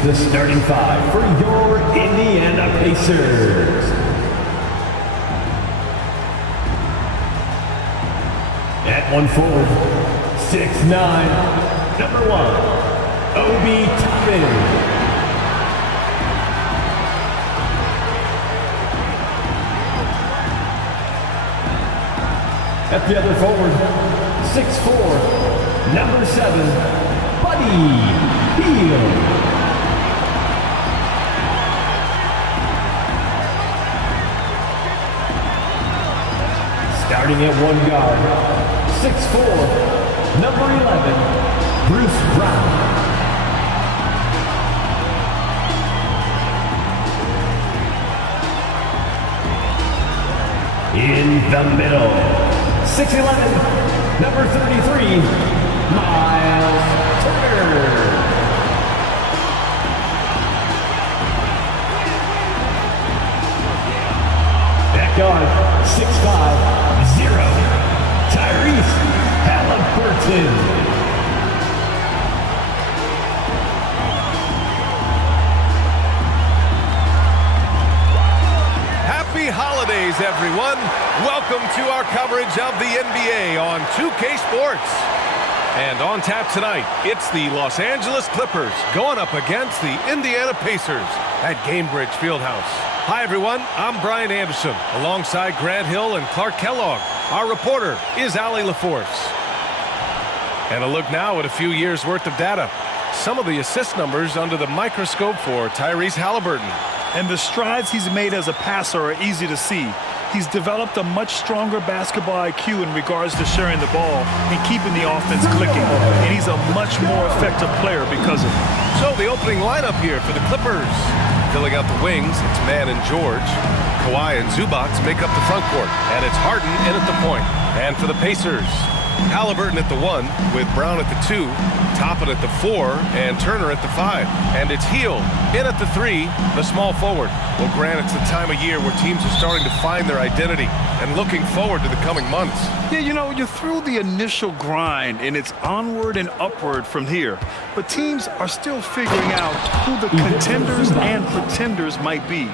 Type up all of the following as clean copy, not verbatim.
Here's the starting five for your Indiana Pacers. At 1 forward, 6'9", number 1, Obi Toppin. At the other forward, 6'4", number 7, Buddy Hield. Starting at 1 guard, 6'4", number 11, Bruce Brown. In the middle, 6'11", number 33, Miles Turner. Back guard, 6'5", 0, Tyrese Halliburton. Happy holidays, everyone. Welcome to our coverage of the NBA on 2K Sports. And on tap tonight, it's the Los Angeles Clippers going up against the Indiana Pacers at Gainbridge Fieldhouse. Hi, everyone. I'm Brian Anderson, alongside Grant Hill and Clark Kellogg. Our reporter is Allie LaForce. And a look now at a few years' worth of data. Some of the assist numbers under the microscope for Tyrese Halliburton. And the strides he's made as a passer are easy to see. He's developed a much stronger basketball IQ in regards to sharing the ball and keeping the offense clicking. And he's a much more effective player because of it. So the opening lineup here for the Clippers. Filling out the wings, it's Mann and George. Kawhi and Zubac make up the front court. And it's Harden in at the point. And for the Pacers, Halliburton at the 1 with Brown at the 2, Toppin at the 4, and Turner at the 5. And it's Hield in at the 3, the small forward. Well, Grant, it's the time of year where teams are starting to find their identity and looking forward to the coming months. Yeah, you know, you're through the initial grind, and it's onward and upward from here. But teams are still figuring out who the contenders and pretenders might be.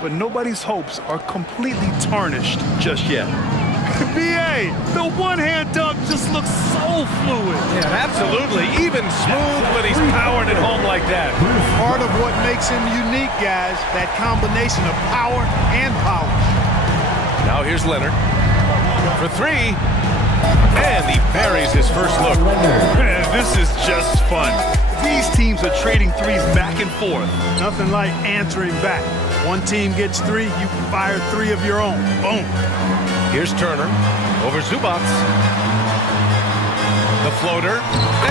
But nobody's hopes are completely tarnished just yet. BA, the one-hand dunk just looks so fluid. Yeah, absolutely. Even smooth when he's powering it home like that. Part of what makes him unique, guys, that combination of power and polish. Now here's Leonard for 3. And he buries his first look. Man, this is just fun. These teams are trading threes back and forth. Nothing like answering back. One team gets 3, you fire 3 of your own. Boom. Here's Turner over Zubac. The floater,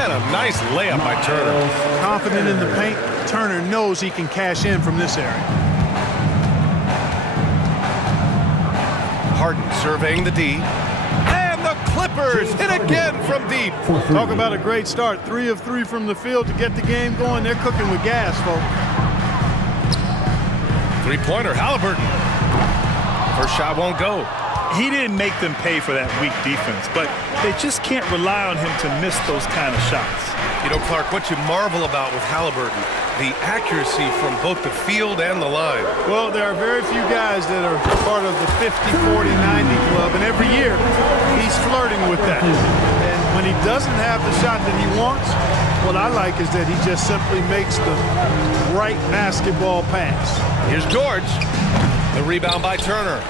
and a nice layup by Turner. Confident in the paint, Turner knows he can cash in from this area. Harden surveying the D. And the Clippers hit again from deep. Talk about a great start. 3 of 3 from the field to get the game going. They're cooking with gas, folks. Three-pointer, Halliburton. First shot won't go. He didn't make them pay for that weak defense, but they just can't rely on him to miss those kind of shots. You know, Clark, what you marvel about with Halliburton, the accuracy from both the field and the line. Well, there are very few guys that are part of the 50, 40, 90 club, and every year he's flirting with that. And when he doesn't have the shot that he wants, what I like is that he just simply makes the right basketball pass. Here's George. The rebound by Turner.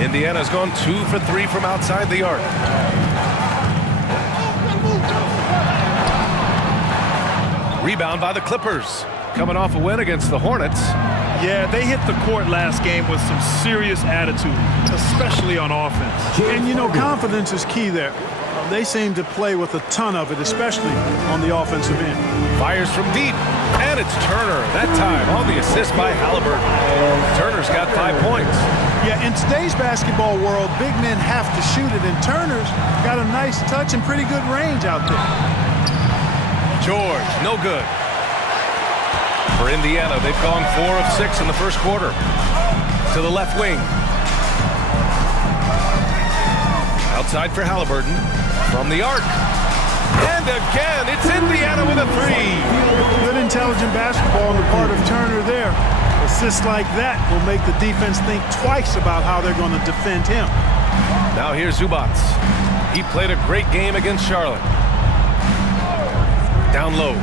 Indiana's gone 2 for 3 from outside the arc. Rebound by the Clippers. Coming off a win against the Hornets. Yeah, they hit the court last game with some serious attitude, especially on offense. And, you know, confidence is key there. They seem to play with a ton of it, especially on the offensive end. Fires from deep. And it's Turner, that time on the assist by Halliburton. Turner's got 5 points. Yeah, in today's basketball world, big men have to shoot it, and Turner's got a nice touch and pretty good range out there. George, no good. For Indiana, they've gone 4 of 6 in the first quarter. To the left wing. Outside for Halliburton. From the arc. And again, it's Indiana with a three. Good intelligent basketball on the part of Turner there. Assists like that will make the defense think twice about how they're going to defend him. Now here's Zubac. He played a great game against Charlotte. Down low.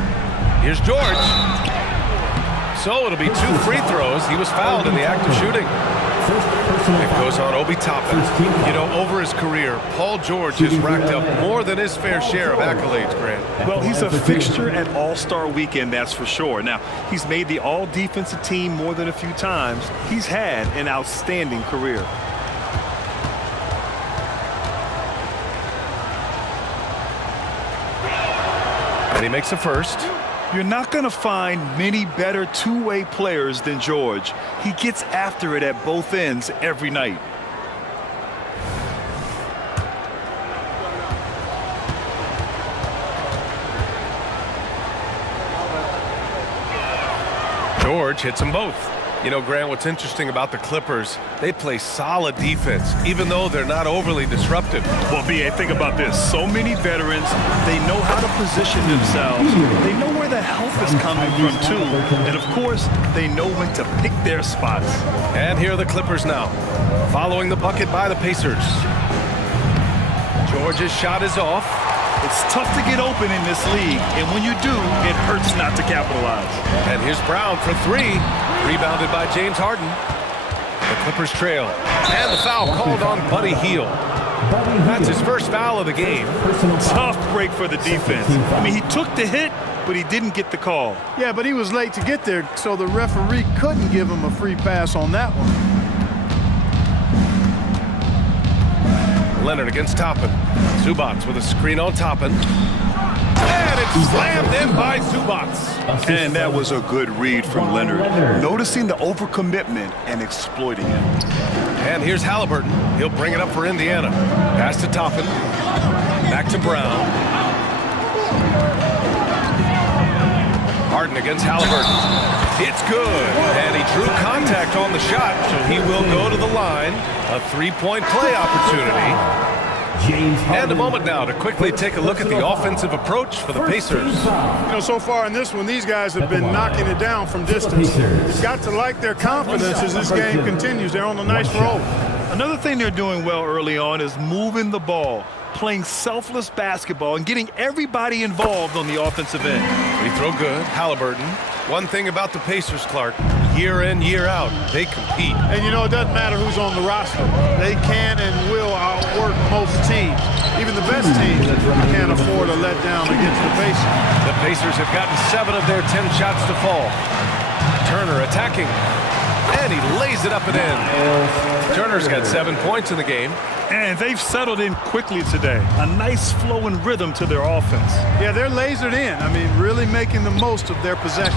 Here's George. So it'll be 2 free throws. He was fouled in the act of shooting. It goes on Obi Toppin. You know, over his career, Paul George has racked up more than his fair share of accolades, Grant. Well, he's a fixture at All-Star Weekend, that's for sure. Now, he's made the All-Defensive Team more than a few times. He's had an outstanding career. And he makes a first. You're not going to find many better two-way players than George. He gets after it at both ends every night. George hits them both. You know, Grant, what's interesting about the Clippers, they play solid defense, even though they're not overly disruptive. Well, B.A., think about this. So many veterans, they know how to position themselves. They know where the help is coming from, too. And, of course, they know when to pick their spots. And here are the Clippers now, following the bucket by the Pacers. George's shot is off. It's tough to get open in this league, and when you do, it hurts not to capitalize. And here's Brown for three. Rebounded by James Harden. The Clippers trail. And the foul called on Buddy Hield. That's his first foul of the game. Tough break for the defense. I mean, he took the hit, but he didn't get the call. Yeah, but he was late to get there, so the referee couldn't give him a free pass on that one. Leonard against Toppin. Zubac with a screen on Toppin. And it's slammed in by Zubac. And that was a good read from Leonard. Noticing the overcommitment and exploiting it. And here's Halliburton. He'll bring it up for Indiana. Pass to Toppin. Back to Brown. Harden against Halliburton. It's good. And he drew contact on the shot, so he will go to the line. A three-point play opportunity. And a moment now to quickly take a look at the offensive approach for the Pacers. You know, so far in this one, these guys have been knocking it down from distance. You've got to like their confidence as this game continues. They're on a nice roll. Another thing they're doing well early on is moving the ball, playing selfless basketball, and getting everybody involved on the offensive end. Free throw good. Halliburton. One thing about the Pacers, Clark, year in, year out, they compete. And, you know, it doesn't matter who's on the roster. They can and will outwork most teams. Even the best teams can't afford a letdown against the Pacers. The Pacers have gotten 7 of their 10 shots to fall. Turner attacking. And he lays it up and in. Turner's got 7 points in the game. And they've settled in quickly today. A nice flow and rhythm to their offense. Yeah, they're lasered in. I mean, really making the most of their possession.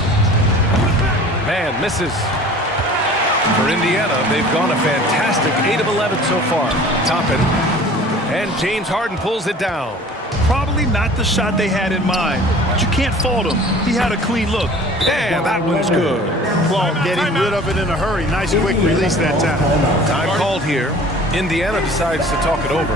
Man misses. For Indiana, they've gone a fantastic 8 of 11 so far. Toppin. And James Harden pulls it down. Probably not the shot they had in mind, but you can't fault him. He had a clean look. And that one's good. Well, getting rid of it in a hurry. Nice quick release that time. Time called here. Indiana decides to talk it over.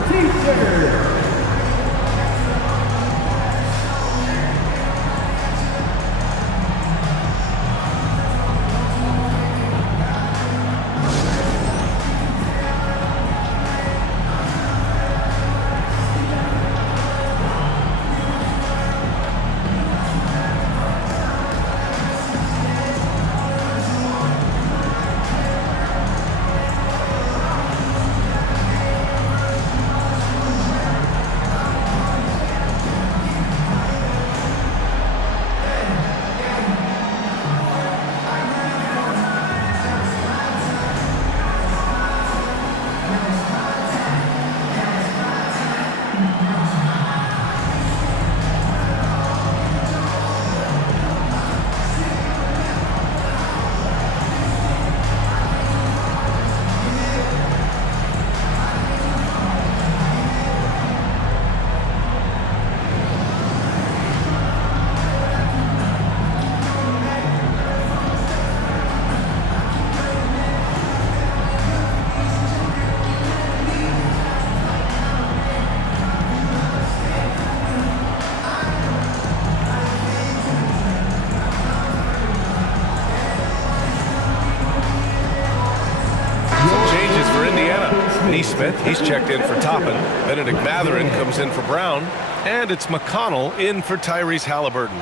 Neesmith, he's checked in for Toppin. Benedict Mathurin comes in for Brown. And it's McConnell in for Tyrese Halliburton.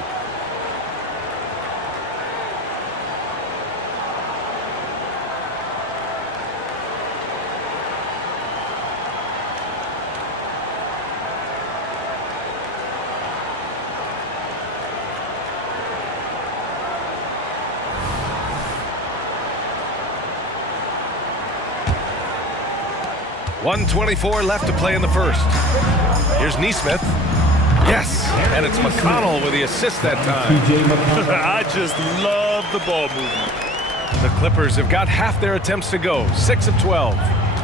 .124 left to play in the first. Here's Neesmith. Yes, and it's McConnell with the assist that time. I just love the ball movement. The Clippers have got half their attempts to go, 6 of 12.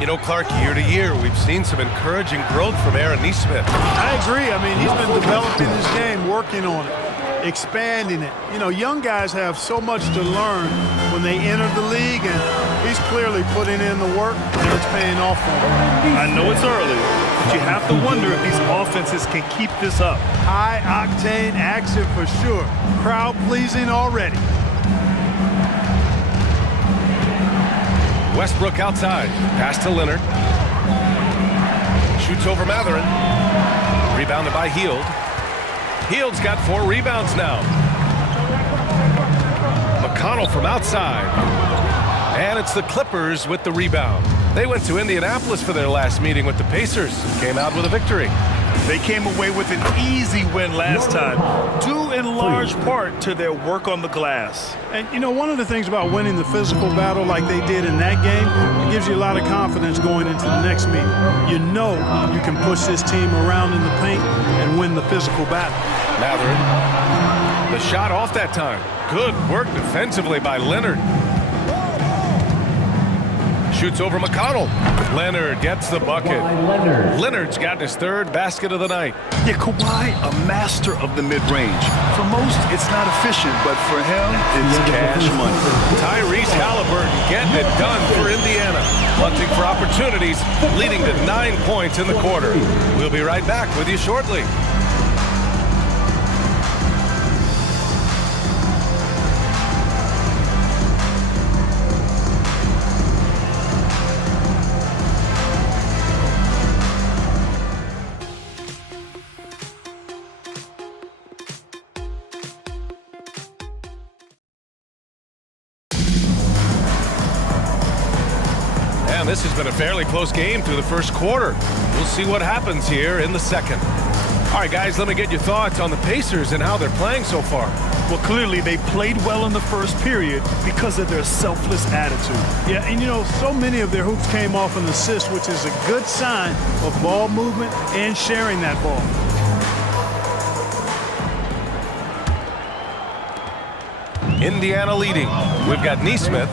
You know, Clark, year to year, we've seen some encouraging growth from Aaron Neesmith. I agree. I mean, he's been developing his game, working on it, expanding it. You know, young guys have so much to learn when they enter the league, and he's clearly putting in the work, and it's paying off for him. I know it's early, but you have to wonder if these offenses can keep this up. High-octane action for sure. Crowd-pleasing already. Westbrook outside. Pass to Leonard. Shoots over Mathurin. Rebounded by Hield. Hield's got 4 rebounds now. McConnell from outside. And it's the Clippers with the rebound. They went to Indianapolis for their last meeting with the Pacers. Came out with a victory. They came away with an easy win last time, due in large part to their work on the glass. And, you know, one of the things about winning the physical battle like they did in that game, it gives you a lot of confidence going into the next meeting. You know you can push this team around in the paint and win the physical battle. Mathurin. The shot off that time. Good work defensively by Leonard. Shoots over McConnell. Leonard gets the bucket. Leonard's got his 3rd basket of the night. Yeah, Kawhi, a master of the mid-range. For most, it's not efficient, but for him, it's cash money. Tyrese Halliburton getting it done for Indiana. Hunting for opportunities, leading to 9 points in the quarter. We'll be right back with you shortly. This has been a fairly close game through the first quarter. We'll see what happens here in the second. All right, guys, let me get your thoughts on the Pacers and how they're playing so far. Well, clearly they played well in the first period because of their selfless attitude. Yeah, and you know, so many of their hoops came off an assist, which is a good sign of ball movement and sharing that ball. Indiana leading. We've got Neesmith.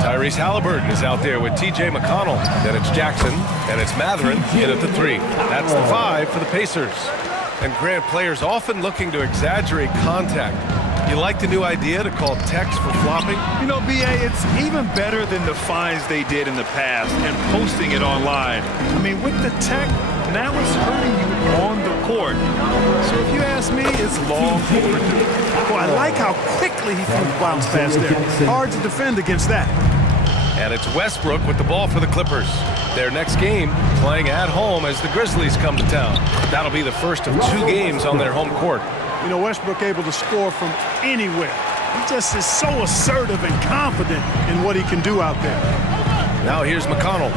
Tyrese Halliburton is out there with T.J. McConnell. Then it's Jackson, and it's Mathurin in at the 3. That's the 5 for the Pacers. And Grant, players often looking to exaggerate contact. You like the new idea to call techs for flopping? You know, B.A., it's even better than the fines they did in the past and posting it online. I mean, with the tech, now it's hurting you on the court. So if you ask me, it's long overdue. Well, I like how quickly he threw the bounce pass there. Hard to defend against that. And it's Westbrook with the ball for the Clippers. Their next game playing at home as the Grizzlies come to town. That'll be the first of 2 games on their home court. You know, Westbrook able to score from anywhere. He just is so assertive and confident in what he can do out there. Now here's McConnell.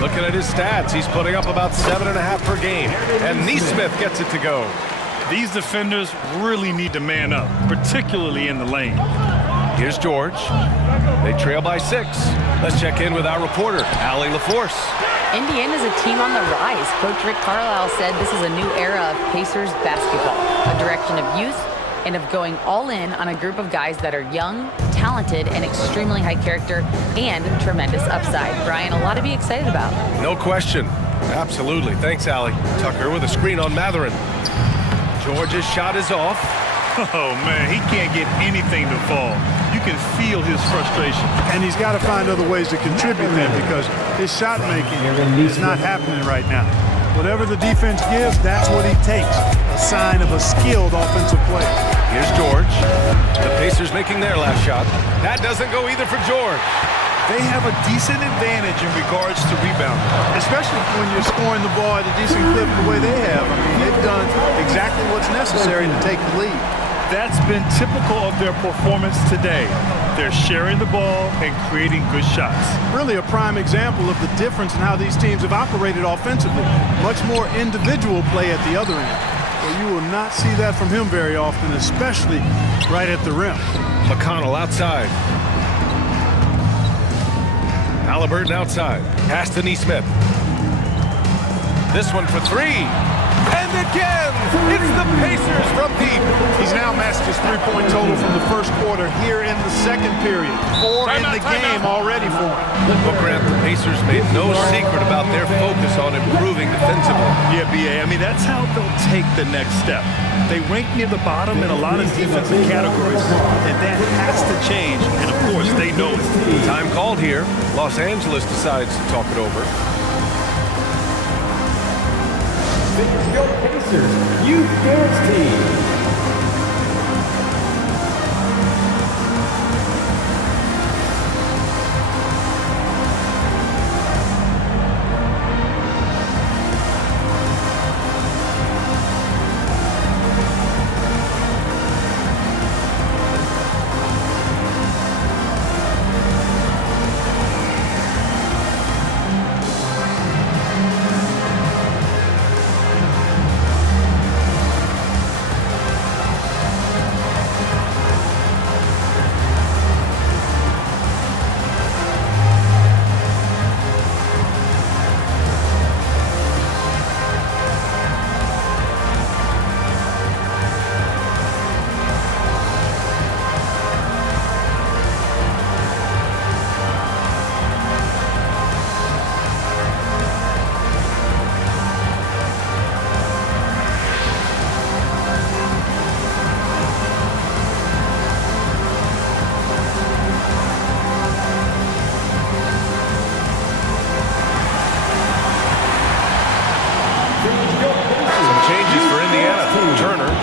Looking at his stats, he's putting up about 7.5 per game. And Neesmith gets it to go. These defenders really need to man up, particularly in the lane. Here's George. They trail by 6. Let's check in with our reporter, Allie LaForce. Indiana's a team on the rise. Coach Rick Carlisle said this is a new era of Pacers basketball, a direction of youth and of going all in on a group of guys that are young, talented, and extremely high character and tremendous upside. Brian, a lot to be excited about. No question. Absolutely. Thanks, Allie. Tucker with a screen on Mathurin. George's shot is off. Oh, man, he can't get anything to fall. You can feel his frustration. And he's got to find other ways to contribute then because his shot making is not happening right now. Whatever the defense gives, that's what he takes. A sign of a skilled offensive player. Here's George. The Pacers making their last shot. That doesn't go either for George. They have a decent advantage in regards to rebounding. Especially when you're scoring the ball at a decent clip the way they have. I mean, they've done exactly what's necessary to take the lead. That's been typical of their performance today. They're sharing the ball and creating good shots. Really a prime example of the difference in how these teams have operated offensively. Much more individual play at the other end. Well, you will not see that from him very often, especially right at the rim. McConnell outside. Halliburton outside. Pass to Neesmith. This one for three. And again, it's the Pacers from deep. He's now matched his three-point total from the first quarter here in the second period. 4 in the game already for him. Well, Grant, the Pacers made no secret about their focus on improving defensively. Yeah, B.A., I mean, that's how they'll take the next step. They rank near the bottom in a lot of defensive categories, and that has to change, and of course, they know it. Time called here. Los Angeles decides to talk it over. Your Pacers Youth Dance Team.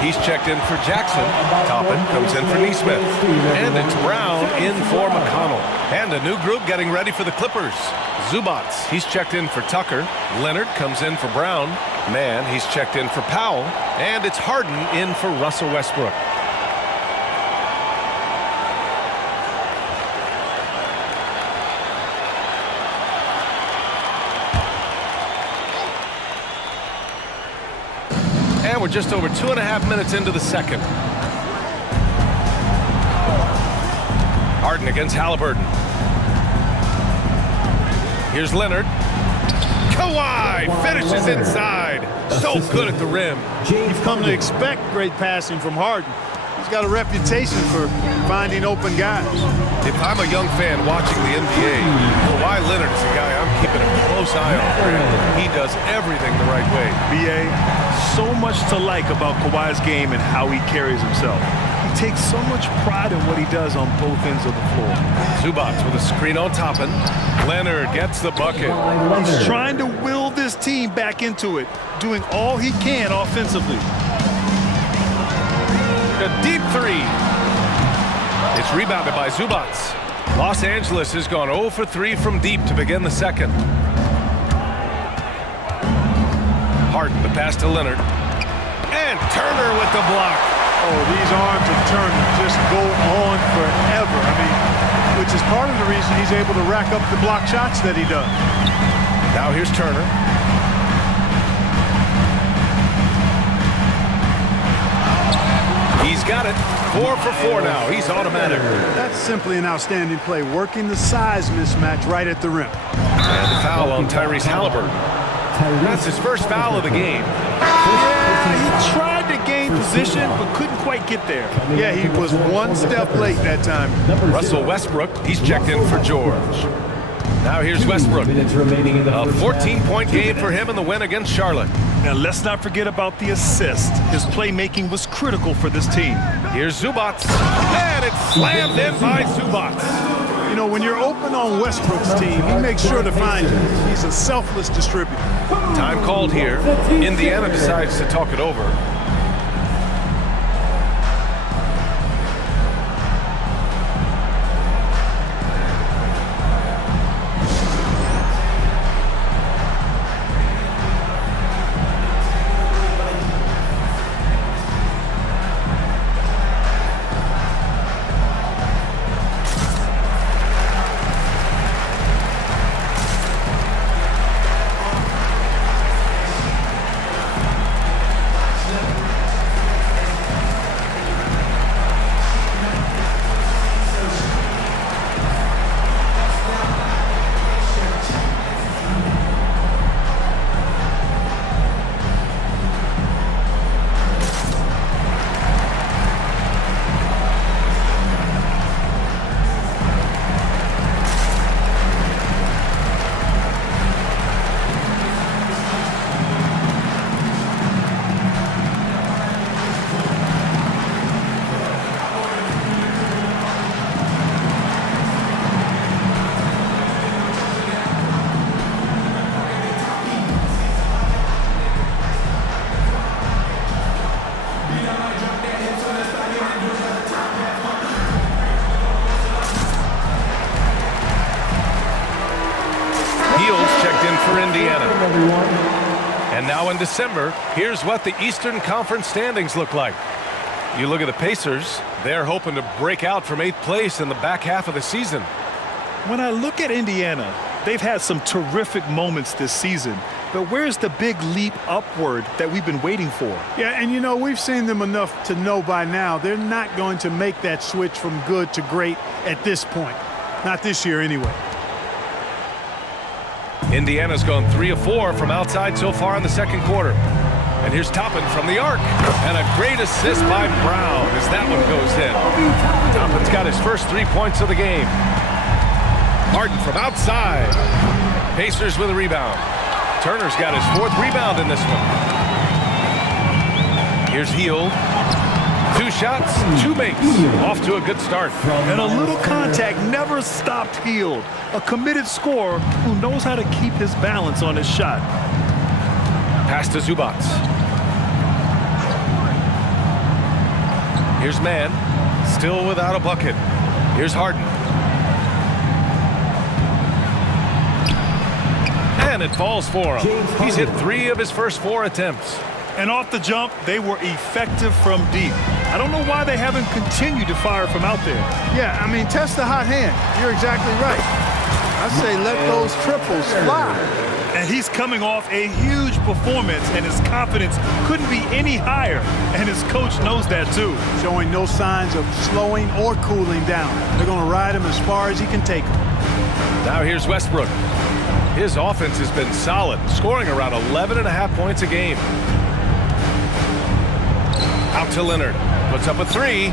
He's checked in for Jackson. Toppin comes in for Neesmith. And it's Brown in for McConnell. And a new group getting ready for the Clippers. Zubats, he's checked in for Tucker. Leonard comes in for Brown. Mann, he's checked in for Powell. And it's Harden in for Russell Westbrook. And we're just over 2.5 minutes into the second. Harden against Halliburton. Here's Leonard. Kawhi finishes inside. So good at the rim. You've come to expect great passing from Harden. He's got a reputation for finding open guys. If I'm a young fan watching the NBA, Kawhi Leonard is a guy I'm keeping a close eye on. He does everything the right way. B.A., so much to like about Kawhi's game and how he carries himself. He takes so much pride in what he does on both ends of the floor. Zubats with a screen on Toppin. Leonard gets the bucket. He's trying to will this team back into it, doing all he can offensively. A deep three. It's rebounded by Zubats. Los Angeles has gone 0 for 3 from deep to begin the second. Harden, the pass to Leonard. And Turner with the block. Oh, these arms of Turner just go on forever. I mean, which is part of the reason he's able to rack up the block shots that he does. Now here's Turner. He's got it. 4 for 4 now. He's automatic. That's simply an outstanding play, working the size mismatch right at the rim. And the foul on Tyrese Halliburton. That's his first foul of the game. Yeah, he tried to gain position, but couldn't quite get there. Yeah, he was one step late that time. Russell Westbrook, he's checked in for George. Now here's Westbrook. A 14-point game for him in the win against Charlotte. Now let's not forget about the assist. His playmaking was critical for this team. Here's Zubats. And it's slammed in by Zubats. You know, when you're open on Westbrook's team, he makes sure to find you. He's a selfless distributor. Time called here. Indiana decides to talk it over. for Indiana. And now in December, here's what the Eastern Conference standings look like. You look at the Pacers, they're hoping to break out from 8th place in the back half of the season. When I look at Indiana, they've had some terrific moments this season. But where's the big leap upward that we've been waiting for? Yeah, and you know, we've seen them enough to know by now they're not going to make that switch from good to great at this point. Not this year anyway. Indiana's gone 3 of 4 from outside so far in the second quarter. And here's Toppin from the arc. And a great assist by Brown as that one goes in. Toppin's got his first 3 points of the game. Harden from outside. Pacers with a rebound. Turner's got his 4th rebound in this one. Here's Hield. 2 shots, 2 makes. Off to a good start. And a little contact never stopped Hield. A committed scorer who knows how to keep his balance on his shot. Pass to Zubats. Here's Mann. Still without a bucket. Here's Harden. And it falls for him. He's hit 3 of his first 4 attempts. And off the jump, they were effective from deep. I don't know why they haven't continued to fire from out there. Yeah, I mean, test the hot hand. You're exactly right. I say let those triples fly. And he's coming off a huge performance, and his confidence couldn't be any higher. And his coach knows that, too. Showing no signs of slowing or cooling down. They're going to ride him as far as he can take him. Now here's Westbrook. His offense has been solid, scoring around 11.5 points a game. Out to Leonard. Puts up a 3.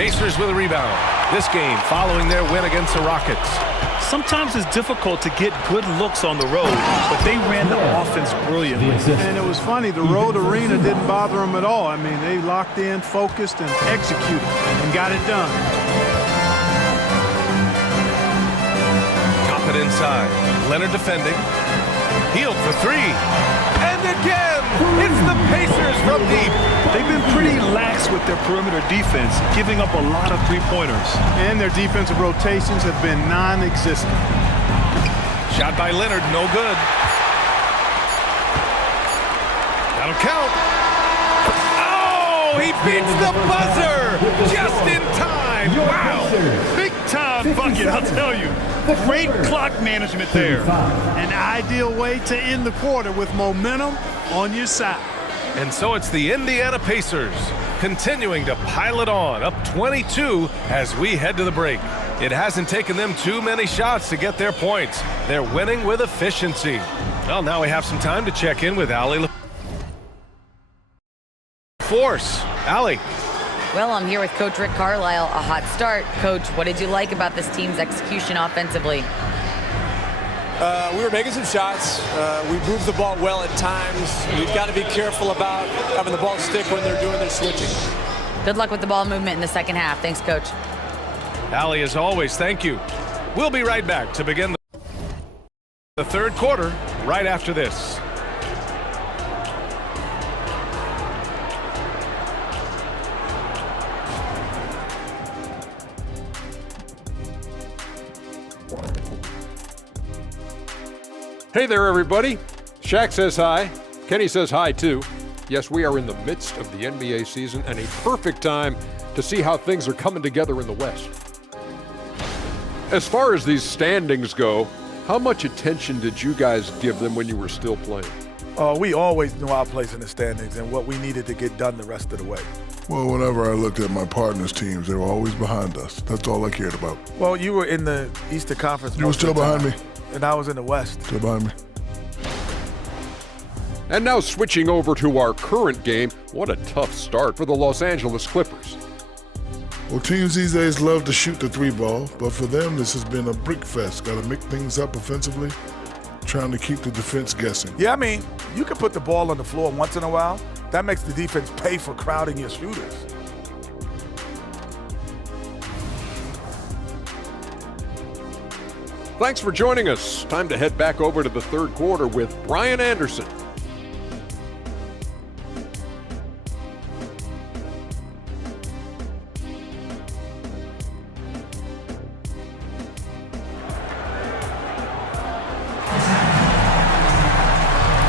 Pacers with a rebound. This game following their win against the Rockets. Sometimes it's difficult to get good looks on the road, but they ran the offense brilliantly. And it was funny, the road arena didn't bother them at all. I mean, they locked in, focused, and executed, and got it done. Top it inside. Leonard defending. Hield for 3. And again, it's the Pacers from deep. They've been pretty lax with their perimeter defense, giving up a lot of three-pointers. And their defensive rotations have been non-existent. Shot by Leonard, no good. That'll count. Oh, he beats the buzzer just in time. Wow. Big-time bucket, I'll tell you. Great clock management there. An ideal way to end the quarter with momentum on your side. And so it's the Indiana Pacers continuing to pile it on, up 22 as we head to the break. It hasn't taken them too many shots to get their points. They're winning with efficiency. Well, now we have some time to check in with Allie Force. Allie. Well, I'm here with Coach Rick Carlisle. A hot start. Coach, what did you like about this team's execution offensively? We were making some shots. We moved the ball well at times. We've got to be careful about having the ball stick when they're doing their switching. Good luck with the ball movement in the second half. Thanks, Coach. Allie, as always, thank you. We'll be right back to begin the third quarter right after this. Hey there, everybody. Shaq says hi. Kenny says hi, too. Yes, we are in the midst of the NBA season and a perfect time to see how things are coming together in the West. As far as these standings go, how much attention did you guys give them when you were still playing? We always knew our place in the standings and what we needed to get done the rest of the way. Well, whenever I looked at my partners' teams, they were always behind us. That's all I cared about. Well, you were in the Eastern Conference. You were still behind me. And I was in the West. Still behind me. And now switching over to our current game, what a tough start for the Los Angeles Clippers. Well, teams these days love to shoot the 3-ball, but for them, this has been a brick fest. Got to make things up offensively, trying to keep the defense guessing. Yeah, I mean, you can put the ball on the floor once in a while. That makes the defense pay for crowding your shooters. Thanks for joining us. Time to head back over to the third quarter with Brian Anderson.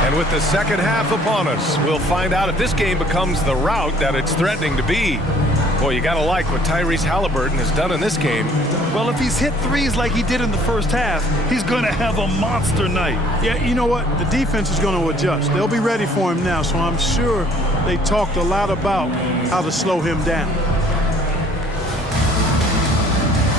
And with the second half upon us, we'll find out if this game becomes the rout that it's threatening to be. Boy, you gotta like what Tyrese Halliburton has done in this game. Well, if he's hit threes like he did in the first half, he's gonna have a monster night. Yeah, you know what? The defense is going to adjust. They'll be ready for him now, so I'm sure they talked a lot about how to slow him down.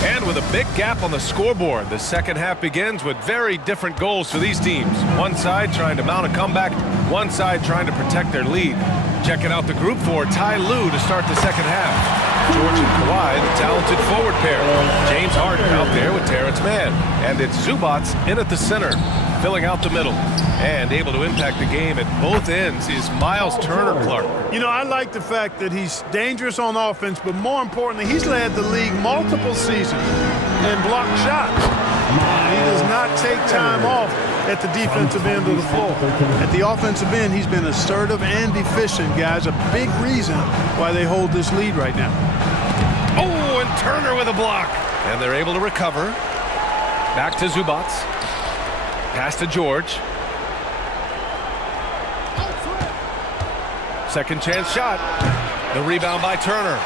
And with a big gap on the scoreboard, the second half begins with very different goals for these teams. One side trying to mount a comeback, one side trying to protect their lead. Checking out the group for Ty Lue to start the second half. George and Kawhi, the talented forward pair. James Harden out there with Terrence Mann. And it's Zubats in at the center, filling out the middle. And able to impact the game at both ends is Miles Turner-Clark. You know, I like the fact that he's dangerous on offense, but more importantly, he's led the league multiple seasons and blocked shots. He does not take time off at the defensive end of the floor. At the offensive end, he's been assertive and efficient, guys. A big reason why they hold this lead right now. Oh, and Turner with a block. And they're able to recover. Back to Zubats. Pass to George. Second chance shot. The rebound by Turner.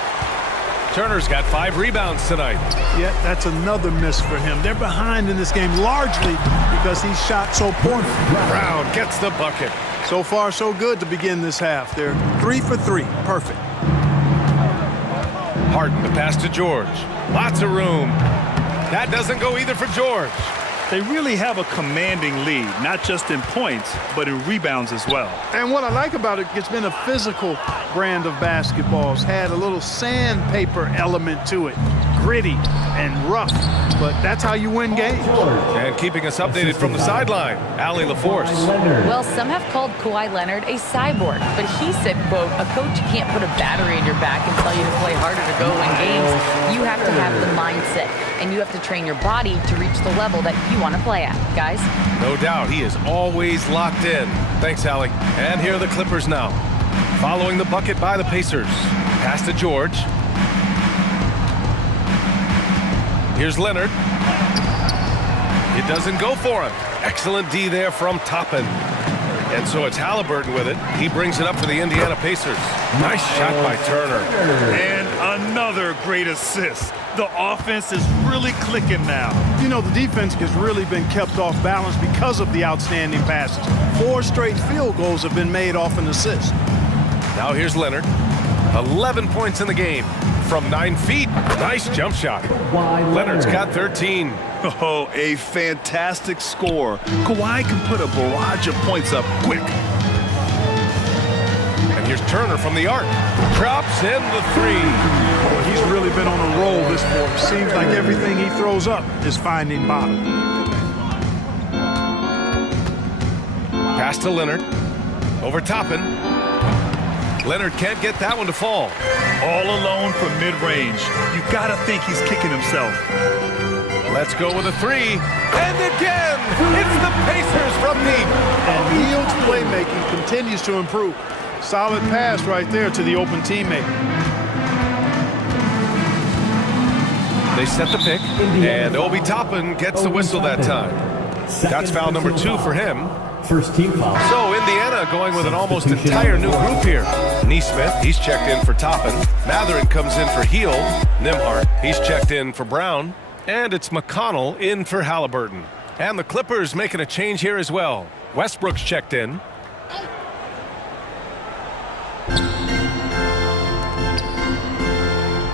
Turner's got 5 rebounds tonight. Yeah, that's another miss for him. They're behind in this game largely because he shot so poorly. Brown gets the bucket. So far, so good to begin this half. They're 3 for 3. Perfect. Harden, the pass to George. Lots of room. That doesn't go either for George. They really have a commanding lead, not just in points, but in rebounds as well. And what I like about it, it's been a physical brand of basketball. It's had a little sandpaper element to it. Gritty and rough, but that's how you win games. And keeping us updated from the sideline, Allie LaForce. Well, some have called Kawhi Leonard a cyborg, but he said, quote, a coach can't put a battery in your back and tell you to play harder to go win games. You have to have the mindset, and you have to train your body to reach the level that you want to play at, guys. No doubt, he is always locked in. Thanks, Allie. And here are the Clippers now. Following the bucket by the Pacers. Pass to George. Here's Leonard. It doesn't go for him. Excellent D there from Toppin. And so it's Halliburton with it. He brings it up for the Indiana Pacers. Nice shot by Turner. And another great assist. The offense is really clicking now. You know, the defense has really been kept off balance because of the outstanding passes. 4 straight field goals have been made off an assist. Now here's Leonard. 11 points in the game from 9 feet. Nice jump shot. Leonard's got 13. Oh, a fantastic score. Kawhi can put a barrage of points up quick. And here's Turner from the arc. Drops in the 3. Boy, he's really been on a roll this quarter. Seems like everything he throws up is finding bottom. Pass to Leonard. Over Toppin. Leonard can't get that one to fall. All alone from mid-range. You gotta think he's kicking himself. Let's go with a 3. And again, it's the Pacers from deep. And Hield's playmaking continues to improve. Solid pass right there to the open teammate. They set the pick, and Obi Toppin gets the whistle that time. That's foul number 2 for him. First team foul. So Indiana going with an almost entire new group here. Neesmith, he's checked in for Toppin. Matherin comes in for Hield. Nimhart, he's checked in for Brown. And it's McConnell in for Halliburton. And the Clippers making a change here as well. Westbrook's checked in.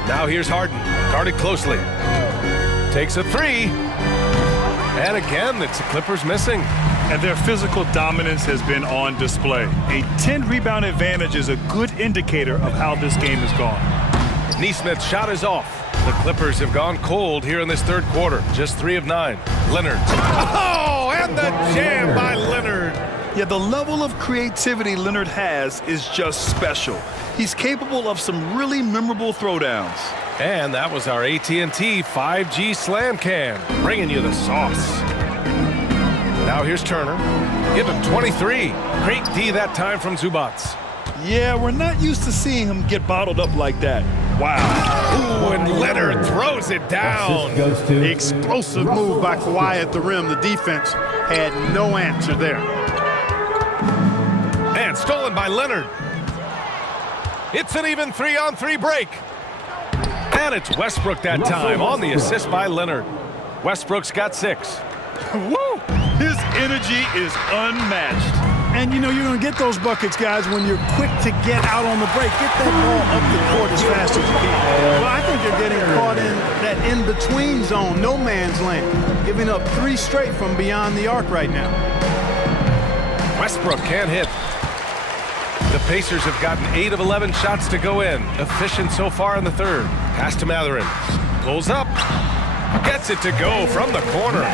Now here's Harden, guarded closely. Takes a 3. And again, it's the Clippers missing. And their physical dominance has been on display. A 10-rebound advantage is a good indicator of how this game has gone. Neesmith's shot is off. The Clippers have gone cold here in this third quarter. Just 3 of 9. Leonard. Oh, and the jam by Leonard. Yeah, the level of creativity Leonard has is just special. He's capable of some really memorable throwdowns. And that was our AT&T 5G Slam Can, bringing you the sauce. Now here's Turner. Give him 23. Great D that time from Zubats. Yeah, we're not used to seeing him get bottled up like that. Wow. Ooh, and Leonard throws it down. Explosive move by Kawhi at the rim. The defense had no answer there. And stolen by Leonard. It's an even 3-on-3 break. And it's Westbrook that time on the assist by Leonard. Westbrook's got 6. Woo! His energy is unmatched. And, you know, you're going to get those buckets, guys, when you're quick to get out on the break. Get that ball up the court as fast as you can. Well, I think they're getting caught in that in-between zone, no man's land, giving up 3 straight from beyond the arc right now. Westbrook can't hit. The Pacers have gotten 8 of 11 shots to go in. Efficient so far in the third. Pass to Mathurin. Pulls up. Gets it to go from the corner.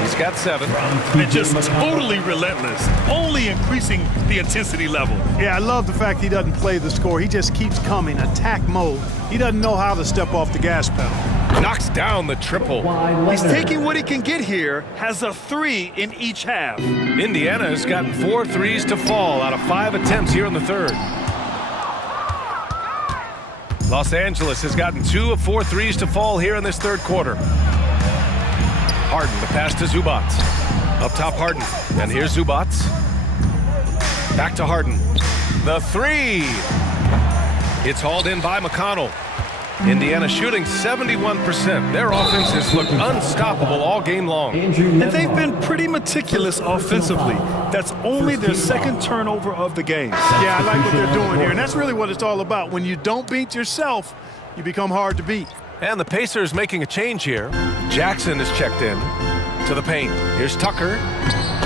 He's got 7. And just totally relentless, only increasing the intensity level. Yeah, I love the fact he doesn't play the score. He just keeps coming, attack mode. He doesn't know how to step off the gas pedal. Knocks down the triple. He's taking what he can get here, has a 3 in each half. Indiana has gotten 4 threes to fall out of 5 attempts here in the third. Los Angeles has gotten 2 of 4 threes to fall here in this third quarter. Harden, the pass to Zubac. Up top, Harden. And here's Zubac. Back to Harden. The 3. It's hauled in by McConnell. Indiana shooting 71%. Their offense has looked unstoppable all game long. And they've been pretty meticulous offensively. That's only their second turnover of the game. Yeah, I like what they're doing here, and that's really what it's all about. When you don't beat yourself, you become hard to beat. And the Pacers making a change here. Jackson is checked in to the paint. Here's Tucker.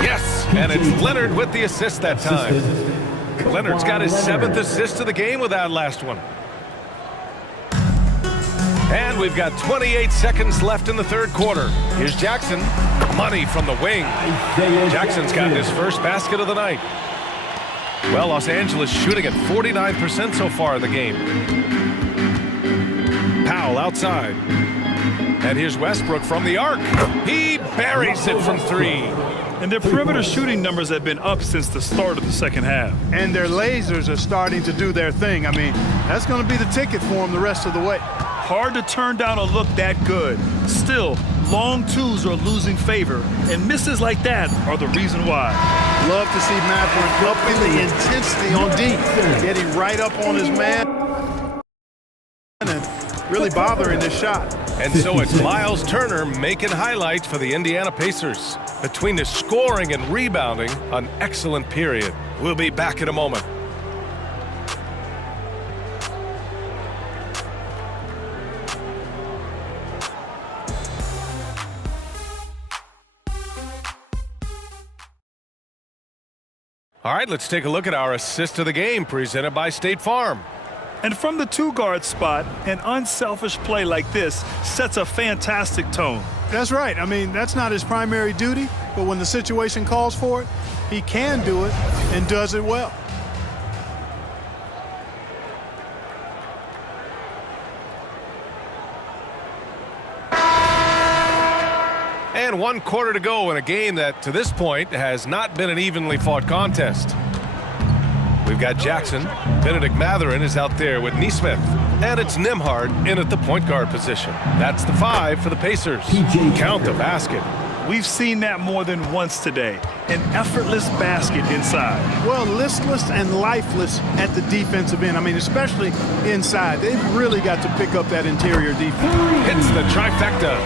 Yes, and it's Leonard with the assist that time. Leonard's got his 7th assist of the game with that last one. And we've got 28 seconds left in the third quarter. Here's Jackson. Money from the wing. Jackson's got his first basket of the night. Well, Los Angeles shooting at 49% so far in the game. Powell outside. And here's Westbrook from the arc. He buries it from 3. And their perimeter shooting numbers have been up since the start of the second half. And their lasers are starting to do their thing. I mean, that's going to be the ticket for them the rest of the way. Hard to turn down a look that good. Still, long 2s are losing favor, and misses like that are the reason why. Love to see Mathurin upping the intensity on D, getting right up on his man and really bothering this shot. And so it's Miles Turner making highlights for the Indiana Pacers. Between the scoring and rebounding, an excellent period. We'll be back in a moment. All right, let's take a look at our assist of the game presented by State Farm. And from the 2-guard spot, an unselfish play like this sets a fantastic tone. That's right. I mean, that's not his primary duty, but when the situation calls for it, he can do it and does it well. And 1 quarter to go in a game that, to this point, has not been an evenly fought contest. We've got Jackson. Benedict Mathurin is out there with Nesmith. And it's Nembhard in at the point guard position. That's the 5 for the Pacers. Count the basket. We've seen that more than once today. An effortless basket inside. Well, listless and lifeless at the defensive end. I mean, especially inside. They've really got to pick up that interior defense. Hits the trifecta.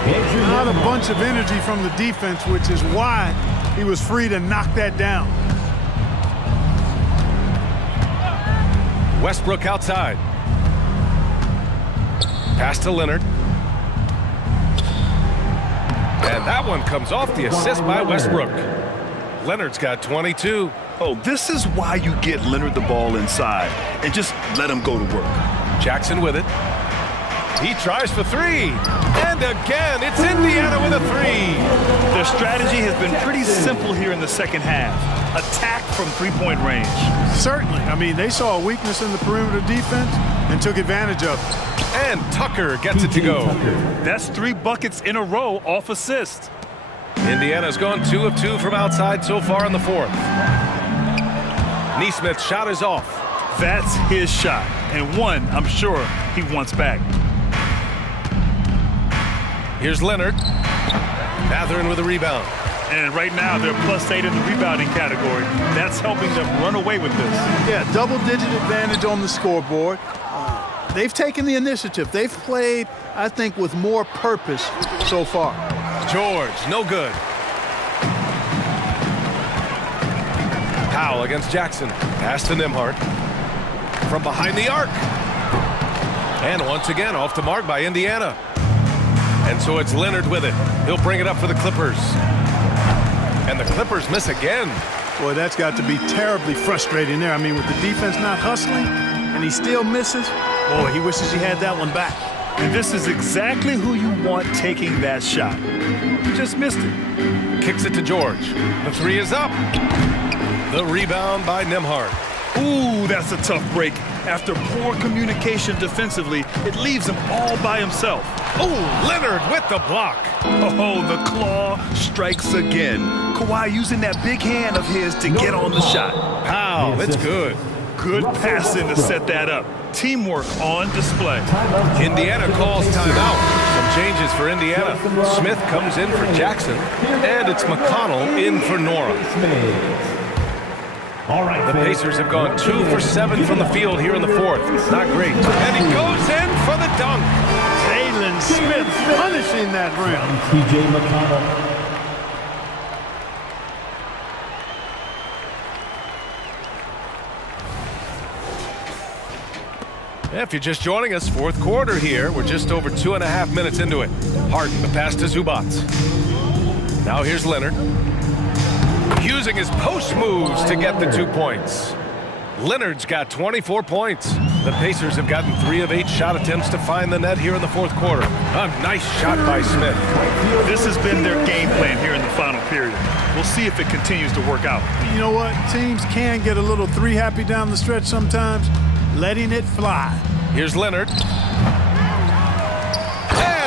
Not a bunch of energy from the defense, which is why he was free to knock that down. Westbrook outside. Pass to Leonard. And that one comes off the assist by Westbrook. Leonard's got 22. Oh, this is why you get Leonard the ball inside and just let him go to work. Jackson with it. He tries for 3. And again, it's Indiana with a 3. Their strategy has been pretty simple here in the second half. Attack from 3-point range. Certainly. I mean, they saw a weakness in the perimeter defense and took advantage of it. And Tucker gets it to go. That's 3 buckets in a row off assist. Indiana's gone 2 of 2 from outside so far in the fourth. Nesmith's shot is off. That's his shot, and one I'm sure he wants back. Here's Leonard. Mathurin with a rebound. And right now, they're +8 in the rebounding category. That's helping them run away with this. Yeah, double-digit advantage on the scoreboard. They've taken the initiative. They've played, I think, with more purpose so far. George, no good. Powell against Jackson. Pass to Nembhard. From behind the arc. And once again, off the mark by Indiana. And so it's Leonard with it. He'll bring it up for the Clippers. And the Clippers miss again. Boy, that's got to be terribly frustrating there. I mean, with the defense not hustling and he still misses, boy, he wishes he had that one back. And this is exactly who you want taking that shot. He just missed it. Kicks it to George. The three is up. The rebound by Nembhard. Ooh, that's a tough break. After poor communication defensively, it leaves him all by himself. Oh, Leonard with the block. Oh, the claw strikes again. Kawhi using that big hand of his to get on the shot. Powell, it's good. Good passing to set that up. Teamwork on display. Indiana calls timeout. Some changes for Indiana. Smith comes in for Jackson, and it's McConnell in for Nora. All right, the Pacers have gone 2 for 7 from the field here in the fourth. Not great. And he goes in for the dunk. Jalen Smith punishing that rim. T.J. McConnell. If you're just joining us, fourth quarter here. We're just over 2.5 minutes into it. Harden, the pass to Zubac. Now here's Leonard. Using his post moves to get the 2 points. Leonard's got 24 points. The Pacers have gotten 3 of 8 shot attempts to find the net here in the fourth quarter. A nice shot by Smith. This has been their game plan here in the final period. We'll see if it continues to work out. You know what? Teams can get a little three happy down the stretch sometimes. Letting it fly. Here's Leonard. And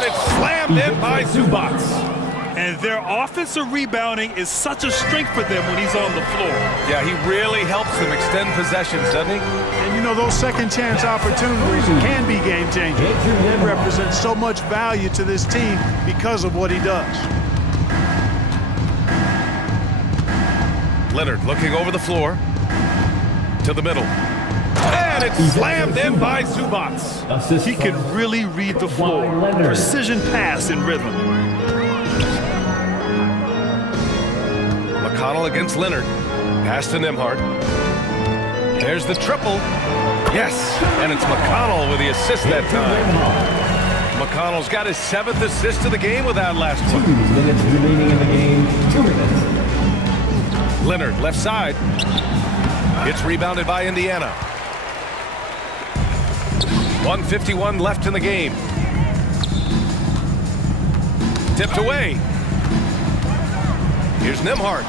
it's slammed in by Zubac. And their offensive rebounding is such a strength for them when he's on the floor. Yeah, he really helps them extend possessions, doesn't he? And you know, those second chance opportunities can be game changing. They represent so much value to this team because of what he does. Leonard looking over the floor to the middle. And it's slammed in by Zubac. He can really read the floor. Precision pass in rhythm. McConnell against Leonard. Pass to Nembhard. There's the triple. Yes, and it's McConnell with the assist that time. McConnell's got his 7th assist of the game with that last one. 2 minutes remaining in the game. 2 minutes. Leonard, left side. It's rebounded by Indiana. 1:51 left in the game. Tipped away. Here's Nembhard.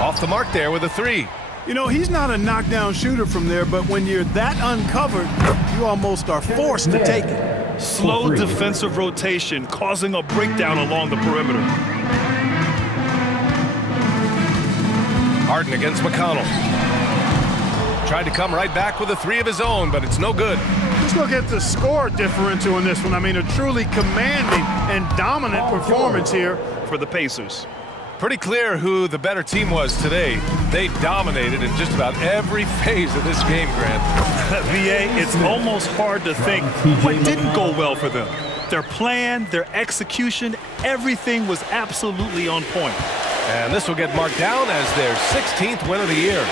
Off the mark there with a 3. You know, he's not a knockdown shooter from there, but when you're that uncovered, you almost are forced to take it. Slow defensive rotation causing a breakdown along the perimeter. Harden against McConnell. Tried to come right back with a 3 of his own, but it's no good. Just look at the score differential in this one. I mean, a truly commanding and dominant performance here for the Pacers. Pretty clear who the better team was today. They dominated in just about every phase of this game, Grant. VA, it's almost hard to think what didn't go well for them. Their plan, their execution, everything was absolutely on point. And this will get marked down as their 16th win of the year.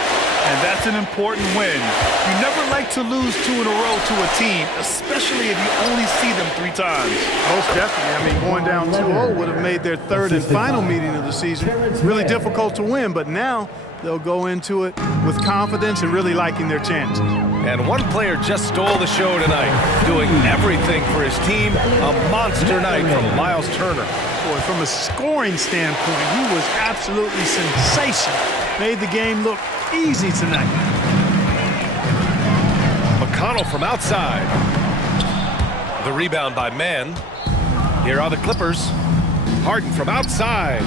And that's an important win. You never like to lose 2 in a row to a team, especially if you only see them 3 times. Most definitely. I mean, going down 2-0 would have made their 3rd and final meeting of the season really difficult to win, but now they'll go into it with confidence and really liking their chances. And one player just stole the show tonight, doing everything for his team. A monster night from Miles Turner. Boy, from a scoring standpoint, he was absolutely sensational. Made the game look easy tonight. McConnell from outside. The rebound by Mann. Here are the Clippers. Harden from outside.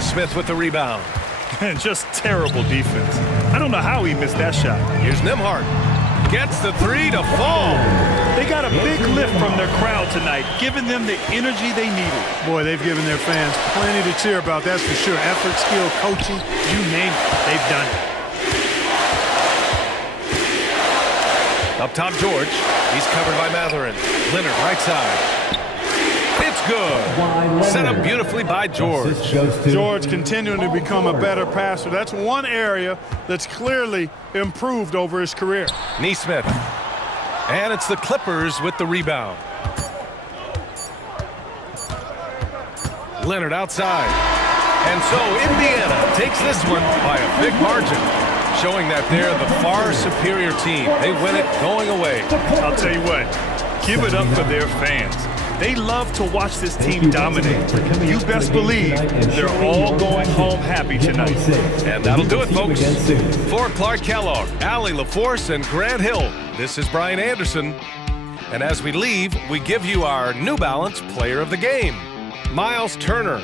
Smith with the rebound. And just terrible defense. I don't know how he missed that shot. Here's Nembhard. Gets the three to fall. They got a big lift from their crowd tonight, giving them the energy they needed. Boy, they've given their fans plenty to cheer about, that's for sure. Effort, skill, coaching, you name it, they've done it. Up top, George. He's covered by Matherin. Leonard, right side. It's good. Set up beautifully by George. George continuing to become a better passer. That's one area that's clearly improved over his career. Neesmith. And it's the Clippers with the rebound. Leonard outside. And so Indiana takes this one by a big margin, showing that they're the far superior team. They win it going away. I'll tell you what, give it up for their fans. They love to watch this team dominate. You best believe they're all going home happy tonight. And that'll do it, folks. For Clark Kellogg, Allie LaForce, and Grant Hill, this is Brian Anderson. And as we leave, we give you our New Balance Player of the Game, Miles Turner.